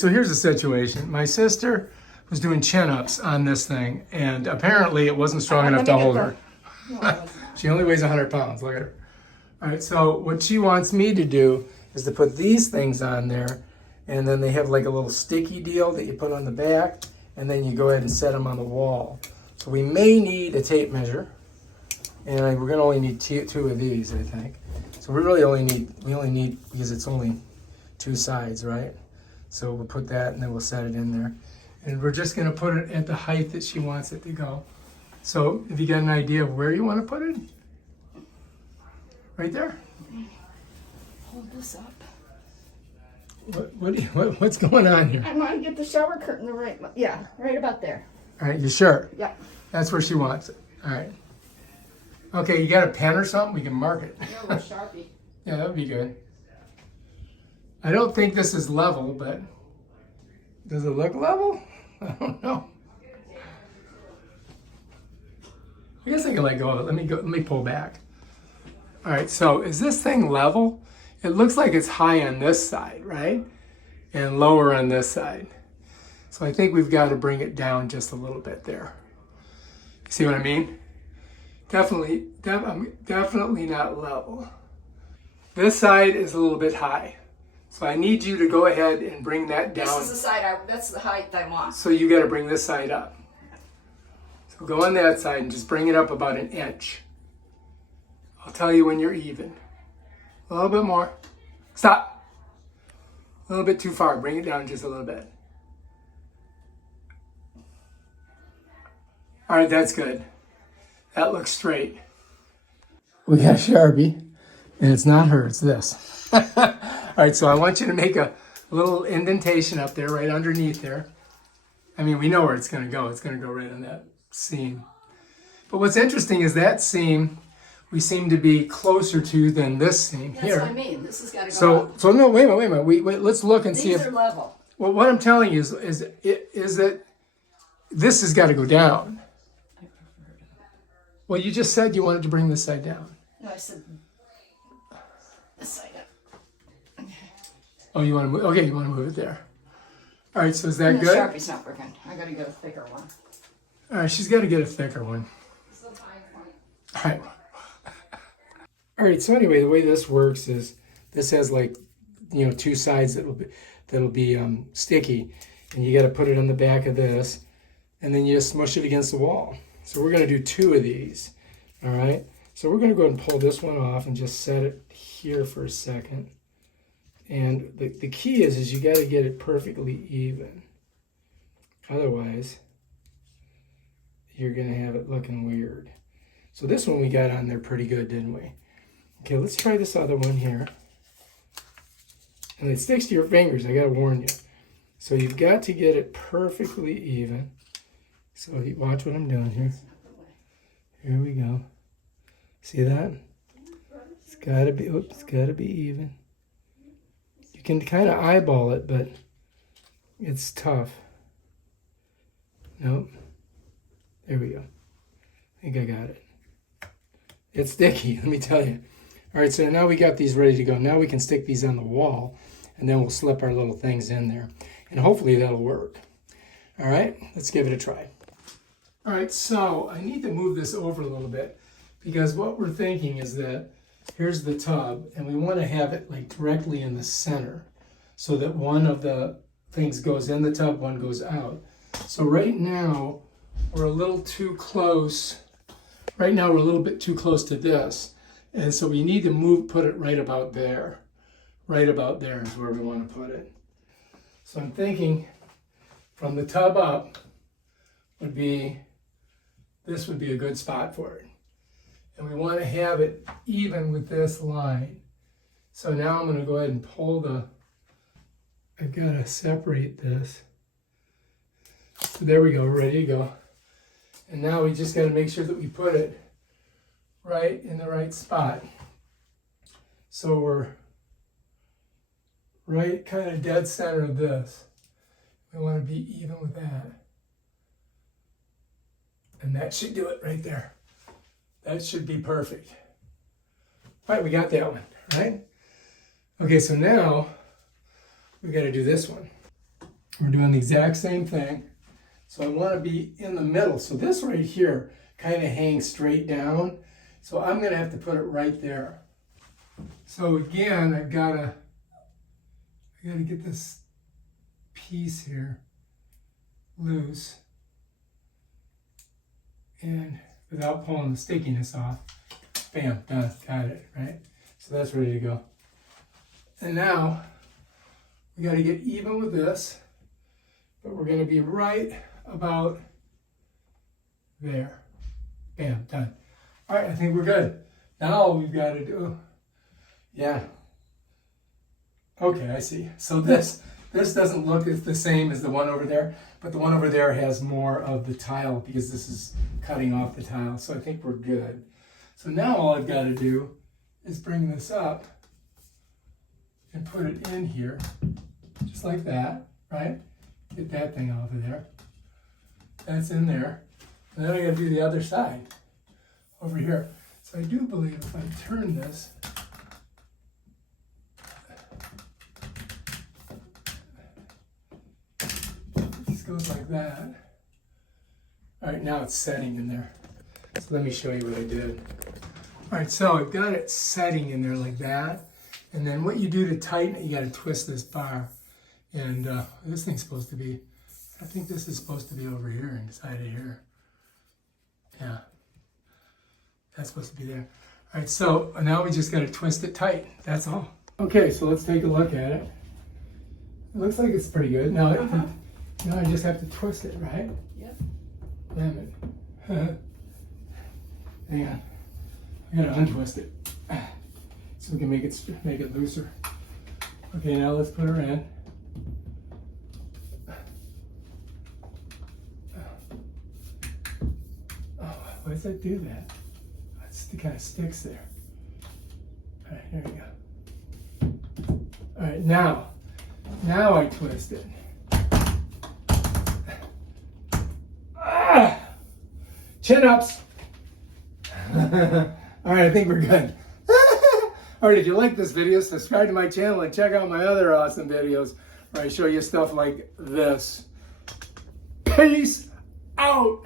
So here's the situation. My sister was doing chin-ups on this thing, and apparently it wasn't strong enough to hold her. She only weighs 100 pounds. Look at her. All right, so what she wants me to do is to put these things on there, and then they have like a little sticky deal that you put on the back, and then you go ahead and set them on the wall. So we may need a tape measure, and we're gonna only need two of these, I think. So we only need, because it's only two sides, right? So we'll put that, and then we'll set it in there. And we're just gonna put it at the height that she wants it to go. So if you got an idea of where you wanna put it, right there? Hold this up. What's going on here? I want to get the shower curtain the right, yeah, right about there. All right, you sure? Yeah. That's where she wants it. All right. Okay, you got a pen or something? We can mark it. No, with Sharpie. Yeah, that would be good. I don't think this is level, but does it look level? I don't know. I guess I can let go of it. Let me pull back. All right, so is this thing level? It looks like it's high on this side, right? And lower on this side. So I think we've got to bring it down just a little bit there. See what I mean? Definitely not level. This side is a little bit high. So I need you to go ahead and bring that down. This is the side, that's the height I want. So you got to bring this side up. So go on that side and just bring it up about 1 inch. I'll tell you when you're even. A little bit more. Stop. A little bit too far. Bring it down just a little bit. All right, that's good. That looks straight. We got Sharpie, and it's not her, it's this. All right, so I want you to make a little indentation up there, right underneath there. I mean, we know where it's going to go. It's going to go right on that seam. But what's interesting is that seam we seem to be closer to than this seam here. That's what I mean. This has got to go up. So no, wait a minute. Wait, let's look and see if. These are level. Well, what I'm telling you is that this has got to go down. Well, you just said you wanted to bring this side down. No, I said this side up. Oh, you want to move? Okay, you want to move it there. All right, so is that No, good? Sharpie's not working. I got to get a thicker one. All right, she's got to get a thicker one. This is a fine point. All right. All right, so anyway, the way this works is this has like, two sides that'll be sticky, and you got to put it on the back of this, and then you just smush it against the wall. So we're going to do 2 of these, all right? So we're going to go ahead and pull this one off and just set it here for a second. And the key is you got to get it perfectly even. Otherwise, you're going to have it looking weird. So this one we got on there pretty good, didn't we? Okay, let's try this other one here. And it sticks to your fingers, I gotta warn you. So you've got to get it perfectly even. So you watch what I'm doing here. Here we go. See that? It's gotta be even. You can kind of eyeball it, but it's tough. Nope. There we go. I think I got it. It's sticky, let me tell you. All right, so now we got these ready to go. Now we can stick these on the wall, and then we'll slip our little things in there. And hopefully that'll work. All right, let's give it a try. All right, so I need to move this over a little bit, because what we're thinking is that here's the tub, and we want to have it like directly in the center, so that one of the things goes in the tub, one goes out. So right now, we're a little too close. Right now, we're a little bit too close to this. And so we need to put it right about there. Right about there is where we want to put it. So I'm thinking from the tub up this would be a good spot for it. And we want to have it even with this line. So now I'm going to go ahead and pull I've got to separate this. So there we go, we're ready to go. And now we just got to make sure that we put it right in the right spot. So we're right kind of dead center of this. We want to be even with that. And that should do it right there. That should be perfect. All right, we got that one, right? Okay, so now we got to do this one. We're doing the exact same thing. So I want to be in the middle. So this right here kind of hangs straight down. So I'm going to have to put it right there. So again, I gotta get this piece here loose, and without pulling the stickiness off. Bam, done, got it, right? So that's ready to go. And now we got to get even with this, but we're going to be right about there. Bam, done. All right, I think we're good. Now all we've got to do, yeah. Okay, I see. So this doesn't look the same as the one over there, but the one over there has more of the tile because this is cutting off the tile. So I think we're good. So now all I've got to do is bring this up and put it in here, just like that, right? Get that thing off of there. That's in there. And then I got to do the other side over here. So I do believe if I turn this, this goes like that. All right, now it's setting in there. So let me show you what I did. All right, so I've got it setting in there like that. And then what you do to tighten it, you got to twist this bar. And this thing's supposed to be, I think this is supposed to be over here inside of here. Yeah, that's supposed to be there. All right, so now we just got to twist it tight. That's all. Okay, so let's take a look at it. It looks like it's pretty good. Now, now I just have to twist it, right? Yep. Damn it. Hang on. I gotta untwist it so we can make it looser. Okay, now let's put her in. Oh, why does that do that? It kind of sticks there. All right, here we go. All right, now I twist it. Ah! Chin ups. All right, I think we're good. All right, if you like this video, subscribe to my channel and check out my other awesome videos where I show you stuff like this. Peace out.